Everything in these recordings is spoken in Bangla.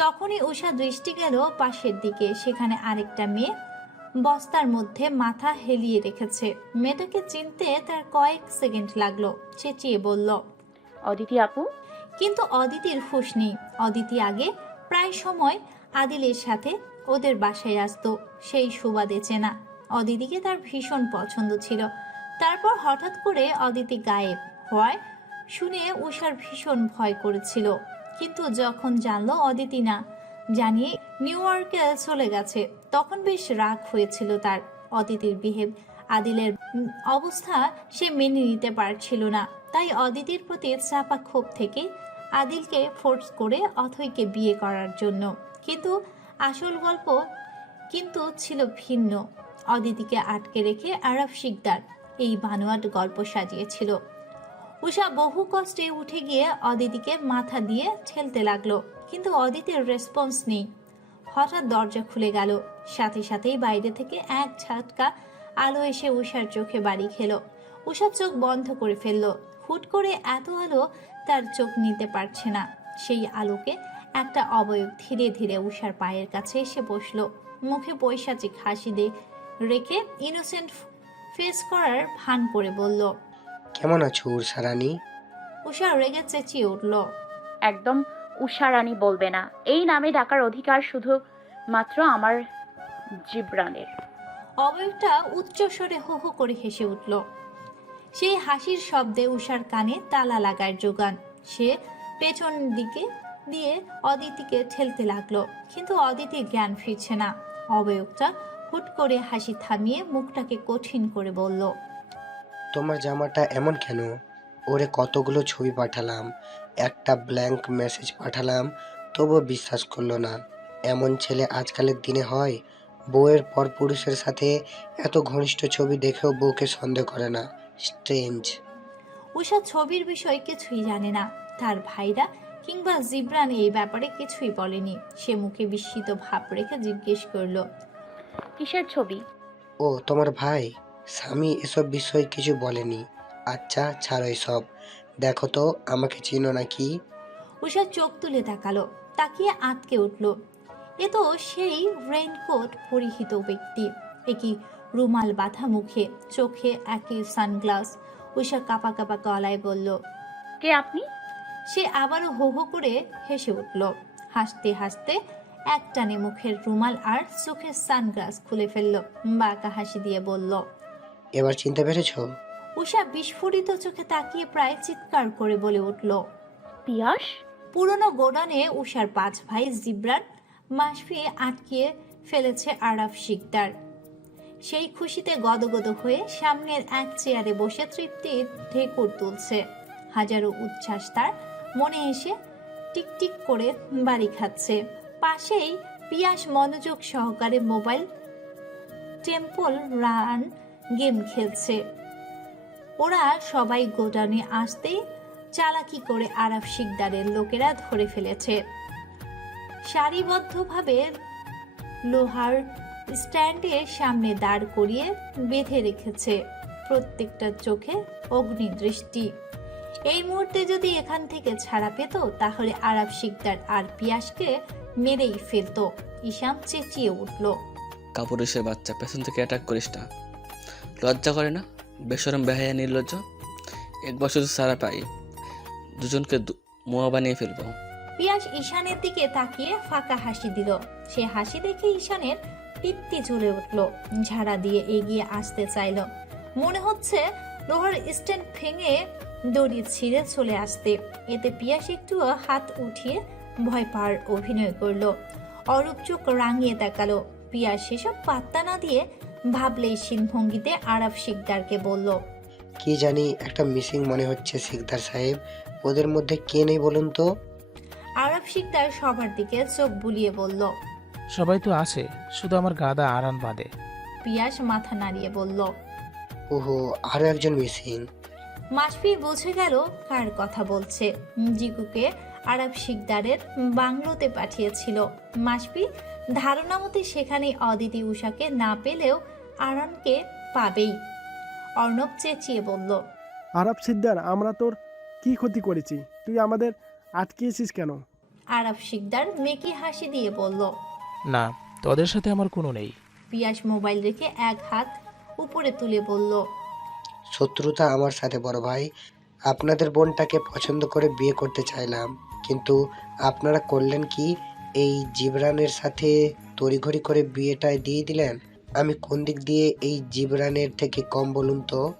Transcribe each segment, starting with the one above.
তখনই উষা দৃষ্টি গেল পাশের দিকে। সেখানে আরেকটা মেয়ে বস্তার মধ্যে মাথা হেলিয়ে রেখেছে। মেয়েটাকে চিনতে তার কয়েক সেকেন্ড লাগল। চেঁচিয়ে বলল অদিতি আপু? কিন্তু অদিতির হুঁশ নেই। অদিতি আগে প্রায় সময় আদিলের সাথে ওদের বাসায় আসতো। সেই সুবাদে চেনা। অদিতিকে তার ভীষণ পছন্দ ছিল। তারপর হঠাৎ করে অদিতি গায়েব হয় শুনে উষার ভীষণ ভয় করেছিল। কিন্তু যখন জানলো অদিতি না জানিয়ে নিউ ইয়র্কে চলে গেছে, তখন বেশ রাগ হয়েছিল তার। অদিতির বিহেভ আদিলের অবস্থা সে মেনে নিতে পারছিল না। তাই অদিতির প্রতি চাপা ক্ষোভ থেকে আদিলকে ফোর্স করে অথৈকে বিয়ে করার জন্য। কিন্তু আসল গল্প কিন্তু ছিল ভিন্ন। অদিতিকে আটকে রেখে আরব শিকদার এই বানোয়াট গল্প সাজিয়েছিল। উষা বহু কষ্টে উঠে গিয়ে অদিতিকে মাথা দিয়ে ঠেলতে লাগল, কিন্তু অদিতির রেসপন্স নেই। হঠাৎ দরজা খুলে গেল। সাথে সাথেই বাইরে থেকে এক ঝাটকা আলো এসে উষার চোখে বাড়ি খেলো। উষার চোখ বন্ধ করে ফেলল। হুট করে এত আলো তার চোখ নিতে পারছে না। সেই আলোকে একটা অবয়ব ধীরে ধীরে উষার পায়ের কাছে এসে বসল। মুখে পৈশাচিক হাসি দিয়ে রেখে ইনোসেন্ট ফেস করার ভান করে বলল কেমন আছো উর্ষারানী উষা রেগে চেঁচিয়ে উঠল। একদম উষারানী বলবে না। এই নামে ডাকার অধিকার শুধু মাত্র আমার জিব্রানের। অবয়বটা উচ্চ স্বরে হো হো করে হেসে উঠল। সেই হাসির শব্দে উষার কানে তালা লাগার যোগান। সে পেছন দিকে দিয়ে অদিতিকে ঠেলতে লাগল কিন্তু অদিতি জ্ঞান ফিরছে না। অবয়বটা হুট করে হাসি থামিয়ে মুখটাকে কঠিন করে বলল তোমার জামাটা এমন কেন? ওরে কতগুলো ছবি পাঠালাম একটা ব্ল্যাঙ্ক মেসেজ পাঠালাম তবুও বিশ্বাস করল না। এমন ছেলে আজকালের দিনে হয় বউয়ের পর পুরুষের সাথে এত ঘনিষ্ঠ ছবি দেখেও বউকে সন্দেহ করে না। স্ট্রেঞ্জ উষা ছবির বিষয়ে কিছুই জানে না। তার ভাইরা কিংবা জিব্রান এই ব্যাপারে কিছুই বলেনি। সে মুখে বিস্মিত ভাব রেখে জিজ্ঞেস করল কিসের ছবি? ও তোমার ভাই? স্বামী এসব বিষয়ে কিছু বলেনি। আচ্ছা ছাড়ো এসব। দেখো তো আমাকে চিনো নাকি? উষা চোখ তুলে তাকালো তাকিয়ে আটকে উঠল। এ তো সেই রেইনকোট পরিহিত ব্যক্তি। একই রুমাল বাঁধা মুখে চোখে একই সানগ্লাস উষা কাপা কাপা গলায় বলল কে আপনি? সে আবারও হো হো করে হেসে উঠল। হাসতে হাসতে একটানে মুখের রুমাল আর চোখের সানগ্লাস খুলে ফেলল বাঁকা হাসি দিয়ে বলল এবার চিনতে পেরেছ? উষা বিস্ফোরিত চোখে তাকিয়ে প্রায় চিৎকার করে বলে উঠল পিয়াস? পুরনো গোডানে উষার পাঁচ ভাই জিব্রান মাসফি আটকিয়ে ফেলেছে আরাফ শিকদার। সেই খুশিতে গদগদ হয়ে সামনের এক চেয়ারে বসে তৃপ্তির ঢেকুর তুলছে। হাজারো উচ্ছ্বাস তার মনে এসে টিকটিক করে বাড়ি খাচ্ছে। পাশেই পিয়াস মনোযোগ সহকারে মোবাইল টেম্পল রান গেম খেলছে। ওরা সবাই গোডাউনে আসতেই চালাকি করে আরাফ শিকদারের লোকেরা ধরে ফেলেছে। সারিবদ্ধভাবে লোহার স্ট্যান্ডের সামনে দাঁড় করিয়ে বেঁধে রেখেছে প্রত্যেকটা চোখে অগ্নিদৃষ্টি। এই মুহূর্তে যদি এখান থেকে ছাড়া পেত, তাহলে আরব শিকদার আর পিয়াসকে মেরেই ফেলতো। ঈশান চেঁচিয়ে উঠল। কাপুরুষের বাচ্চা, পেছন থেকে অ্যাটাক করিস না। লজ্জা করে না? বেসরম বেহায়া নির্লজ্জ। একবার শুধু সারা পাই। দুজনকে মোয়া বানিয়ে ফেলব। পিয়াস ঈশানের দিকে তাকিয়ে ফাঁকা হাসি দিল। সে হাসি দেখে ঈশানের তৃপ্তি চলে উঠল। ঝাড়া দিয়ে এগিয়ে আসতে চাইল। মনে হচ্ছে লোহার স্ট্যান্ড ভেঙে দড়ি ছিঁড়ে চলে আসতে। এতে পিয়াস একটু হাত উঠিয়ে ভয় পাওয়ার অভিনয় করল। অরূপ চোখ রাঙিয়ে তাকালো। পিয়াস সেসব পাত্তা না দিয়ে ভাবলেই ভঙ্গিতে আরব শিকদারকে বলল কি জানি একটা মিসিং মনে হচ্ছে সিকদার সাহেব। ওদের মধ্যে কে নেই বলুন তো? আরব শিকদার সবার দিকে চোখ বুলিয়ে বলল সবাই তো আছে শুধু আমার গাদা আরান বাদে। পিয়াস মাথা নাড়িয়ে বলল ওহো আরও একজন মিসিং। মাসফি বুঝে গেল কার কথা বলছে। জিকুকে আরব শিকদারের বাংলোতে পাঠিয়েছিল। মাসফি ধারণা মতে সেখানে অদিতি উষাকে না পেলেও আরনকে পাবেই। অর্ণব চেঁচিয়ে বলল আরব সিদ্দার আমরা তোর কি ক্ষতি করেছি? তুই আমাদের আটকিয়েছিস কেন? আরব শিকদার মেকি হাসি দিয়ে বলল না তোদের সাথে আমার কোনো নেই। পিয়াস মোবাইল রেখে এক হাত উপরে তুলে বলল শত্রুতা আমার সাথে বড় ভাই। আপনাদের বোনটাকে পছন্দ করে বিয়ে করতে চাইলাম কিন্তু আপনারা করলেন কি? এই জিবরানের সাথে তড়িঘড়ি করে বিয়েটায় দিয়ে দিলেন? আমি কোন দিক দিয়ে এই জিবরানের থেকে কম বলুন তো?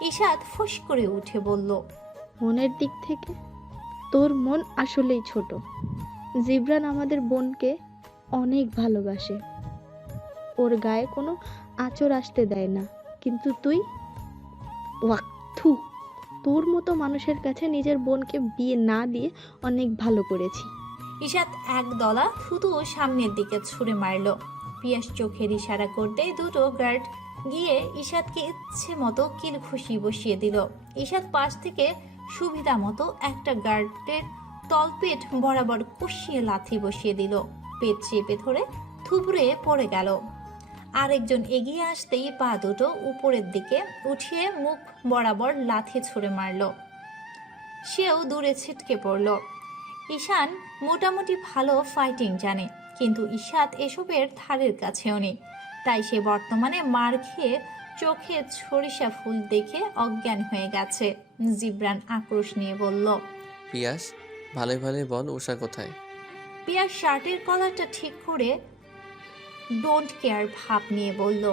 ইশাদ ফুস করে উঠে বলল মনের দিক থেকে তোর মন আসলেই ছোট। জিবরান আমাদের বোনকে অনেক ভালোবাসে। ওর গায়ে কোনো আঁচড় আসতে দেয় না। কিন্তু তুই থু তোর মতো মানুষের কাছে নিজের বোনকে বিয়ে না দিয়ে অনেক ভালো করেছি। ইশাদ এক দলা থুতু সামনের দিকে ছুঁড়ে মারল। পিয়াস চোখের ইশারা করতেই দুটো গার্ড গিয়ে ইশাদকে ইচ্ছে মতো কিল খুশি বসিয়ে দিল। ইশাদ পাশ থেকে সুবিধা মতো একটা গার্ডের তলপেট বরাবর কষিয়ে লাথি বসিয়ে দিল। পেট চেপে ধরে থুবড়ে পড়ে গেল। আরেকজন এগিয়ে আসতেই পা দুটো উপরের দিকে উঠিয়ে মুখ বরাবর লাথি ছুঁড়ে মারল। সেও দূরে ছিটকে পড়ল। ঈশান মোটামুটি ভালো ফাইটিং জানে কিন্তু ঈশাদ এসবের ধারের কাছেও নেই। তাই সে বর্তমানে মার খেয়ে চোখে সরিষা ফুল দেখে অজ্ঞান হয়ে গেছে জিব্রান আক্রোশ নিয়ে বলল। পিয়াস ভালোই ভালোই বল উষা কোথায়? পিয়ার শার্টের কলারটা ঠিক করে ডোন্ট কেয়ার ভাব নিয়ে বলল।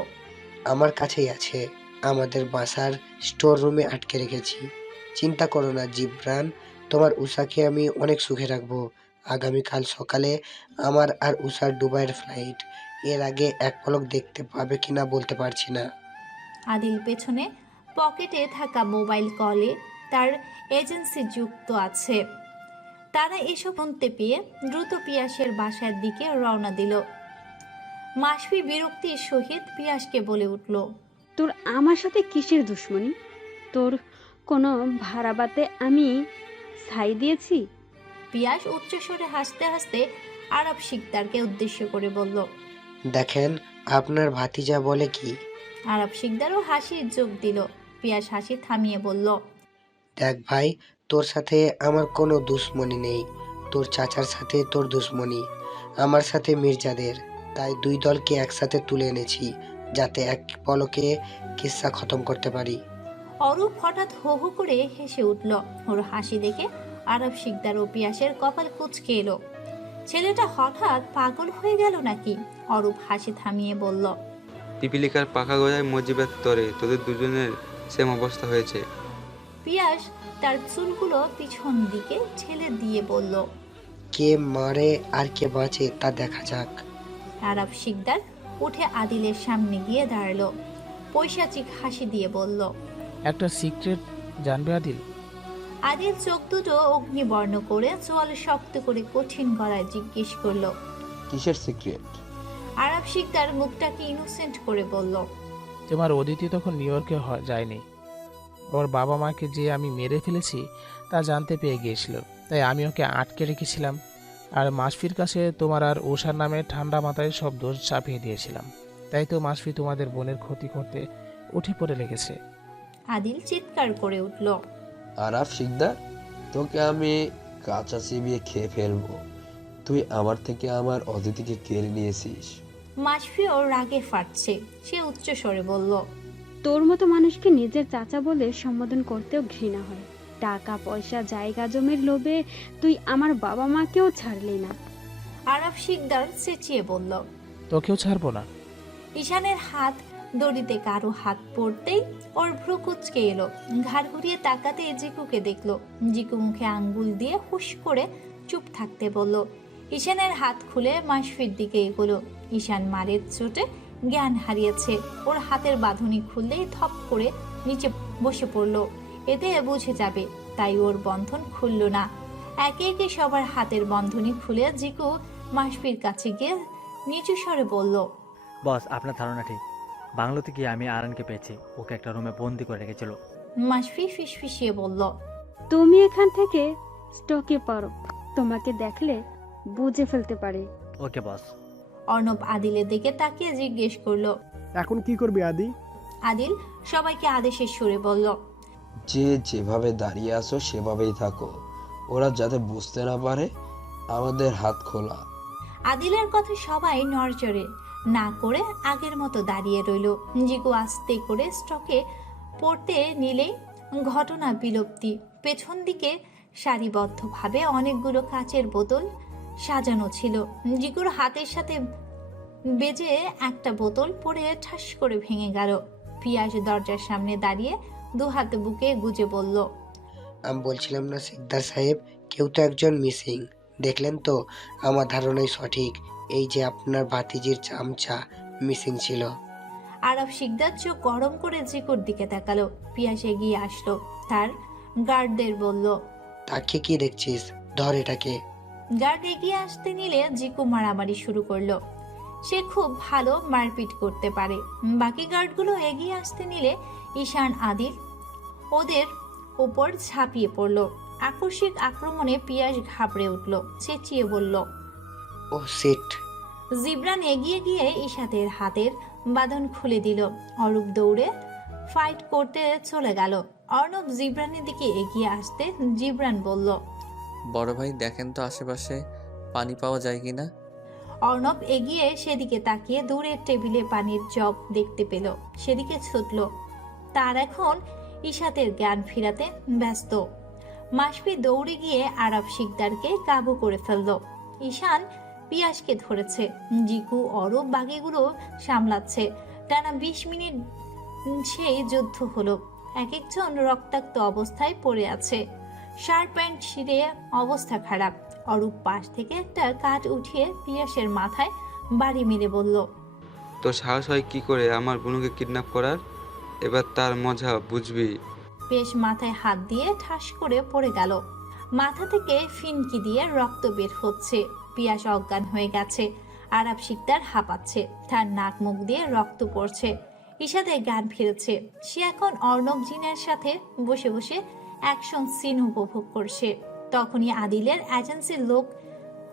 আমার কাছেই আছে আমাদের বাসার স্টোর রুমে আটকে রেখেছি। চিন্তা করো না জিবরান তোমার উষাকে আমি অনেক সুখে রাখব। আগামীকাল সকালে আমার আর উষার দুবাইয়ের ফ্লাইট এর আগে এক পলক দেখতে পাবে কিনা বলতে পারছি না। আদিল পেছনে পকেটে থাকা মোবাইল কলে তার এজেন্সি যুক্ত আছে। তারা এসব শুনতে পেয়ে দ্রুত পিয়াসের বাসার দিকে রওনা দিল। মাসফি বিরক্তির সহিত পিয়াসকে বলে উঠল তোর আমার সাথে কিসের দুশ্মনী? তোর কোনো ভাড়াবাতে আমি ছাই দিয়েছি? পিয়াস উচ্চস্বরে হাসতে হাসতে আরব শিকদারকে উদ্দেশ্য করে বলল দেখেন আপনার ভাতিজা বলে কি? আরব শিকদারও হাসির যোগ দিল। পিয়াস হাসি থামিয়ে বলল দেখ ভাই তোর সাথে আমার কোনো দুশ্মনী নেই। তোর চাচার সাথে তোর দুশ্মনী আমার সাথে মির্জাদের। তাই দুই দলকে একসাথে তুলে এনেছি যাতে এক পলকে কিস্সা খতম করতে পারি। অরূপ হঠাৎ হো হো করে হেসে উঠল। ওর হাসি দেখে আরব শিকদার ও পিয়াসের কপাল কুচকে এলো। ছেলেটা হঠাৎ পাগল হয়ে গেল নাকি? অরূপ হাসি থামিয়ে বলল পিপিলিকার পাখা গজায় মজিবের তরে তোদের দুজনের সেম অবস্থা হয়েছে। পিয়াস তার চুলগুলো পিছন দিকে ছেলে দিয়ে বলল কে মারে আর কে বাঁচে তা দেখা যাক। আরব শিকদার উঠে আদিলের সামনে গিয়ে দাঁড়াল। পৈশাচিক হাসি দিয়ে বলল একটা সিক্রেট জানবে আদিল? আদিল চোখ দুটো অগ্নিবর্ণ করে চোয়াল শক্ত করে কঠিন গলায় জিজ্ঞেস করল কিসের সিক্রেট আরব শিকদার মুখটাকে ইনোসেন্ট করে বলল তোমার অদিতি তখন নিউ ইয়র্কে হ- যায়নি। ওর বাবা মাকে যে আমি মেরে ফেলেছি তা জানতে পেয়ে গিয়েছিল। তাই আমি ওকে আটকে রেখেছিলাম। আর মাসফির কাছে তোমার আর ওষার নামে ঠান্ডা মাথায় সব দোষ চাপিয়ে দিয়েছিলাম। তাই তো মাসফি তোমাদের বোনের ক্ষতি করতে উঠে পড়ে লেগেছে। আদিল চিৎকার করে উঠল। আরাফ শিকদার তোকে আমি কাঁচা চিবিয়ে খেয়ে ফেলব। তুই আমার থেকে আমার অতিথিকে কেড়ে নিয়েছিস। মাসফিও রাগে ফাটছে। সে উচ্চ স্বরে বলল তোর মতো মানুষকে নিজের চাচা বলে সম্বোধন করতেও ঘৃণা হয়। টাকা পয়সা জায়গা জমির লোভে তুই আমার বাবা মাকেও ছাড়লি না। আরব শিকদার চেঁচিয়ে বলল তোকেও ছাড়বো না। ঈশানের হাত দড়িতে কারও হাত পড়তেই ওর ভ্রু কুচকে এলো। ঘাড় ঘুরিয়ে তাকাতে জিকুকে দেখল। জিকু মুখে আঙ্গুল দিয়ে হুশ করে চুপ থাকতে বলল, ঈশানের হাত খুলে মাসফির দিকে এগোলো। ঈশান মারের চোটে জ্ঞান হারিয়েছে। ওর হাতের বাঁধনি খুললেই থপ করে নিচে বসে পড়ল। এতে বুঝে যাবে, তাই ওর বন্ধন খুলল না। একে একে সবার হাতের বন্ধনী খুলে জিকু মাসফির কাছে গিয়ে নিচু স্বরে বলল, বস, আপনার ধারণা ঠিক। বাংলোতে গিয়ে আমি আরানকে পেয়েছি। ওকে একটা রুমে বন্দি করে রেখেছিল। মাসফি ফিসফিসিয়ে বলল তুমি এখান থেকে স্টকে পারো তোমাকে দেখলে বুঝে ফেলতে পারে। ওকে বস অর্ণব আদিলের দিকে তাকিয়ে জিজ্ঞেস করল এখন কি করবি আদি? আদিল সবাইকে আদেশের সুরে বলল যে যেভাবে দাঁড়িয়ে আছো সেভাবেই থাকো। ওরা যাতে বুঝতে না পারে আমাদের হাত খোলা। আদিলের কথা সবাই নড়চড়ে। না করে আগের মতো দাঁড়িয়ে রইল। জিকু আস্তে করে স্টকে পড়তে নিলেই ঘটনা বিলুপ্তি। পেছন দিকে সারিবদ্ধভাবে অনেকগুলো কাচের বোতল সাজানো ছিল। জিকুর হাতের সাথে বেজে একটা বোতল পড়ে ঠাস করে ভেঙে গেল। পিয়াজ দরজার সামনে দাঁড়িয়ে দু হাতে বুকে গুজে বলল, আমি বলছিলাম না সিকদার সাহেব, কেউ তো একজন মিসিং। দেখলেন তো, আমার ধারণাই সঠিক। এই যে আপনার ভাতিজির চামচা মিসিং ছিল। আরব শিকদার চোখ গরম করে জিকুর দিকে তাকালো। পিয়াস এগিয়ে আসলো। তার গার্ডদের বলল তাকে কি দেখছিস? ধর এটাকে। গার্ড এগিয়ে আসতে নিলে জিকু মারামারি শুরু করল। সে খুব ভালো মারপিট করতে পারে। বাকি গার্ডগুলো এগিয়ে আসতে নিলে ঈশান আদিল ওদের উপর ঝাঁপিয়ে পড়ল। আকস্মিক আক্রমণে পিয়াস ঘাবড়ে উঠল। চেঁচিয়ে বলল ও সিট। জিবরান এগিয়ে গিয়ে ইশাতের হাতের বাঁধন খুলে দিল। অরূপ দৌড়ে ফাইট করতে চলে গেল। অর্ণব জিবরানের দিকে এগিয়ে আসতে জিবরান বলল বড় ভাই দেখেন তো আশেপাশে পানি পাওয়া যায় কি না অর্ণব এগিয়ে সেদিকে তাকিয়ে দূরের টেবিলে পানির জগ দেখতে পেল। সেদিকে ছুটল। তার এখন ইশাতের জ্ঞান ফিরাতে ব্যস্ত। মাসফি দৌড়ে গিয়ে আরব শিকদারকে কাবু করে ফেলল। ঈশান পিয়াসকে ধরেছে। জিকু অরব বাগিগুলো সামলাচ্ছে। টানা বিশ মিনিট সেই যুদ্ধ হলো। এক একজন রক্তাক্ত অবস্থায় পড়ে আছে। শার্ট প্যান্ট ছিঁড়ে অবস্থা খারাপ। অরূপ পাশ থেকে একটা কাঠ উঠিয়ে পিয়াসের মাথায় বাড়ি মেরে বলল তো সাহস হয় কি করে আমার বোনকে কিডন্যাপ করার? এবার তার মজা বুঝবি। বেশ মাথায় হাত দিয়ে ঠাস করে পড়ে গেল। মাথা থেকে ফিনকি দিয়ে রক্ত বের হচ্ছে। পিয়াস অজ্ঞান হয়ে গেছে। আরব শিকদার হাঁপাচ্ছে। তার নাক মুখ দিয়ে রক্ত পড়ছে। ইশাদের গান ফিরেছে সে এখন অর্ণব জিনের সাথে বসে বসে অ্যাকশন সিন উপভোগ করছে। তখনই আদিলের এজেন্সির লোক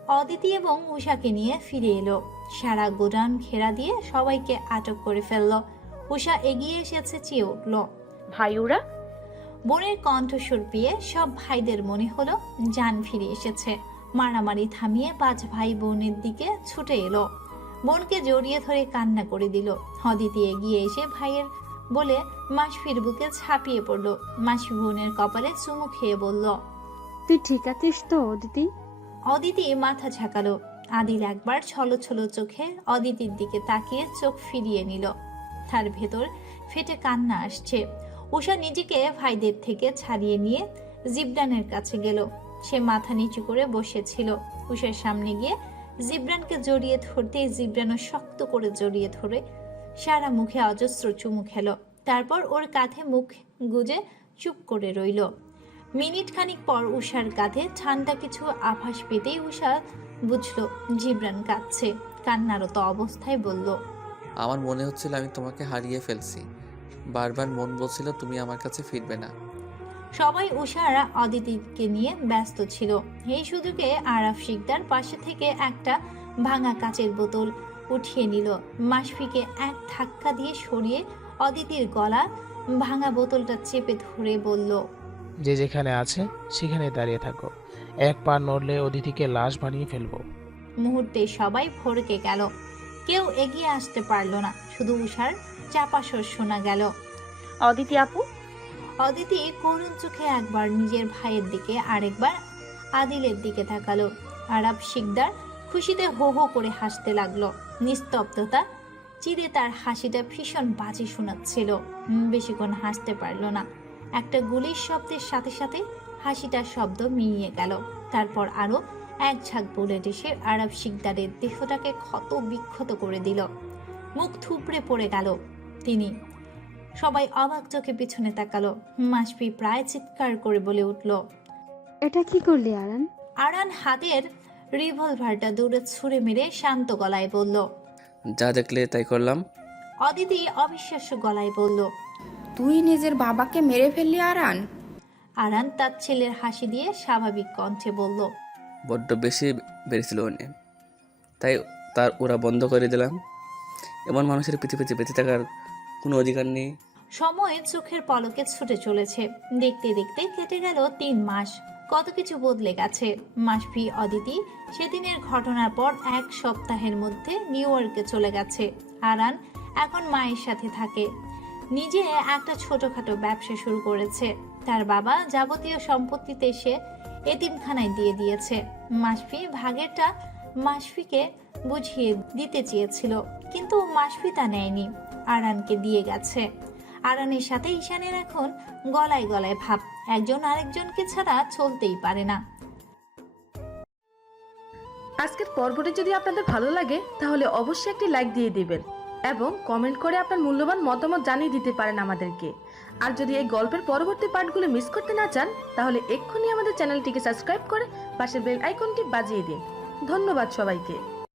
অদিতি এবং উষাকে নিয়ে ফিরে এলো। সারা গোডাউন ঘেরা দিয়ে সবাইকে আটক করে ফেলল। উষা এগিয়ে এসেছে চেয়ে উঠল। ভাইউরা বোনের কণ্ঠস্বর পেয়ে সব ভাইদের মনে হলো যান ফিরে এসেছে। মারামারি থামিয়ে পাঁচ ভাই বোনের দিকে ছুটে এলো। বোনকে জড়িয়ে ধরে কান্না করে দিল। অদিতি এগিয়ে এসে ভাইয়ের বলে মাসফির বুকে ছাপিয়ে পড়ল। মাসি বোনের কপালে চুমু খেয়ে বলল তুই ঠিক আছিস তো অদিতি? অদিতি মাথা ঝাঁকালো। আদিল একবার ছলো ছলো চোখে অদিতির দিকে তাকিয়ে চোখ ফিরিয়ে নিল। তার ভেতর ফেটে কান্না আসছে। উষা নিজেকে ভাইদের থেকে ছাড়িয়ে নিয়ে জিবরানের কাছে গেল। সে মাথা নিচু করে বসেছিল। উষার সামনে গিয়ে জিবরানকে জড়িয়ে ধরতেই জিবরানও শক্ত করে জড়িয়ে ধরে সারা মুখে অজস্র চুমু খেলো। তারপর ওর কাঁধে মুখ গুজে চুপ করে রইল। মিনিট খানিক পর উষার কাঁধে ঠান্ডা কিছু আভাস পেতেই উষা বুঝলো জিব্রান কাঁদছে। কান্নারত অবস্থায় বলল, আমার মনে হচ্ছিল আমি তোমাকে হারিয়ে ফেলছি। বারবার মন বলছিল তুমি আমার কাছে ফিরবে না। সবাই উষারা অদিতিকে নিয়ে ব্যস্ত ছিল। এই সুযোগে আরাফ শিকদার পাশে থেকে একটা ভাঙা কাচের বোতল উঠিয়ে নিল। মাসফিকে এক ধাক্কা দিয়ে সরিয়ে অদিতির গলা ভাঙা বোতলটা চেপে ধরে বলল যে যেখানে আছে সেখানে দাঁড়িয়ে থাকো। এক পা নড়লে অদিতিকে লাশ বানিয়ে ফেলব। মুহূর্তে সবাই ভরকে গেল। কেউ এগিয়ে আসতে পারল না। শুধু উষার চাপাসর শোনা গেল। অদিতি আপু অদিতি করুণ চোখে একবার নিজের ভাইয়ের দিকে আরেকবার আদিলের দিকে তাকালো। আরব শিকদার খুশিতে হো হো করে হাসতে লাগল। নিস্তব্ধতা, চিরে তার হাসিটা ভীষণ বাজে শোনাচ্ছিল। বেশিক্ষণ হাসতে পারল না। একটা গুলির শব্দের সাথে সাথে হাসিটার শব্দ মিলিয়ে গেল। তারপর আরও এক ঝাঁক বুলেট এসে আরব শিকদারের দেহটাকে ক্ষত বিক্ষত করে দিল। মুখ থুপড়ে পড়ে গেল। তিনি সবাই অবাক চোখে পিছনে তাকালো। মাসপি প্রায় চিৎকার করে বলে উঠল এটা কি করলি আরান? আরান হাতের রিভলভারটা দূরে ছুঁড়ে মেরে শান্ত গলায় বলল যা দেখলে তাই করলাম। অদিতি অবিশ্বাস্য গলায় বলল তুই নিজের বাবাকে মেরে ফেললি আরান? আরান তার ছেলের হাসি দিয়ে স্বাভাবিক কণ্ঠে বলল বড্ড বেশি বেড়েছিল ওনে তাই তার ওরা বন্ধ করে দিলাম। এমন মানুষের পৃথিবীতে বেঁচে থাকার কোনো অধিকার নেই। সময় চোখের পলকে ছুটে চলেছে। দেখতে দেখতে কেটে গেল তিন মাস। কত কিছু বদলে গেছে। মাসফি অদিতি সেদিনের ঘটনার পর এক সপ্তাহের মধ্যে নিউ ইয়র্কে চলে গেছে। আরান এখন মায়ের সাথে থাকে। নিজে একটা ছোটখাটো ব্যবসা শুরু করেছে। তার বাবা যাবতীয় সম্পত্তিতে সে এতিমখানায় দিয়ে দিয়েছে। মাসফি ভাগেরটা মাসফিকে বুঝিয়ে দিতে চেয়েছিল, কিন্তু মাসফি তা নেয়নি। আরানকে দিয়ে গেছে। আরানের সাথে ঈশানের এখন গলায় গলায় ভাব। একজন আরেকজনকে ছাড়া চলতেই পারে না। আজকের পর্বটি যদি আপনাদের ভালো লাগে, তাহলে অবশ্যই একটি লাইক দিয়ে দিবেন এবং কমেন্ট করে আপনার মূল্যবান মতামত জানিয়ে দিতে পারেন আমাদেরকে। আর যদি এই গল্পের পরবর্তী পার্টগুলো মিস করতে না চান, তাহলে এক্ষুনি আমাদের চ্যানেলটিকে সাবস্ক্রাইব করে পাশের বেল আইকনটি বাজিয়ে দিন। ধন্যবাদ সবাইকে।